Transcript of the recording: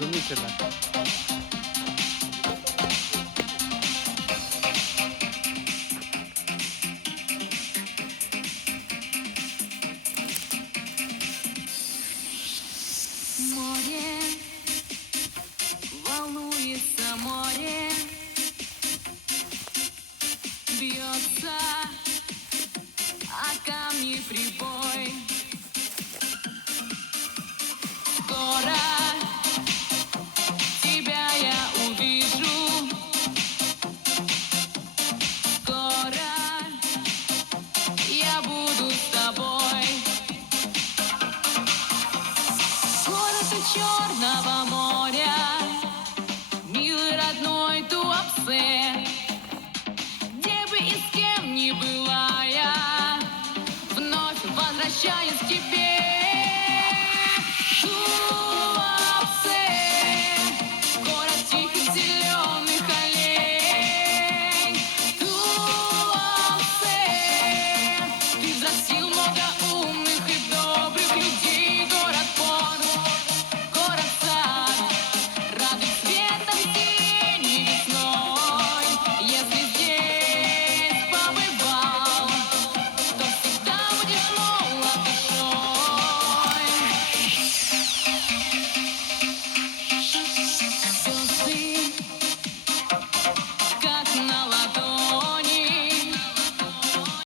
Изумительно. Море, волнуется море, бьется о камни прибой. Скоро тебя я увижу, скоро я буду с тобой. Город у Черного моря, милый родной Туапсе, где бы и с кем ни была я, вновь возвращаюсь к тебе.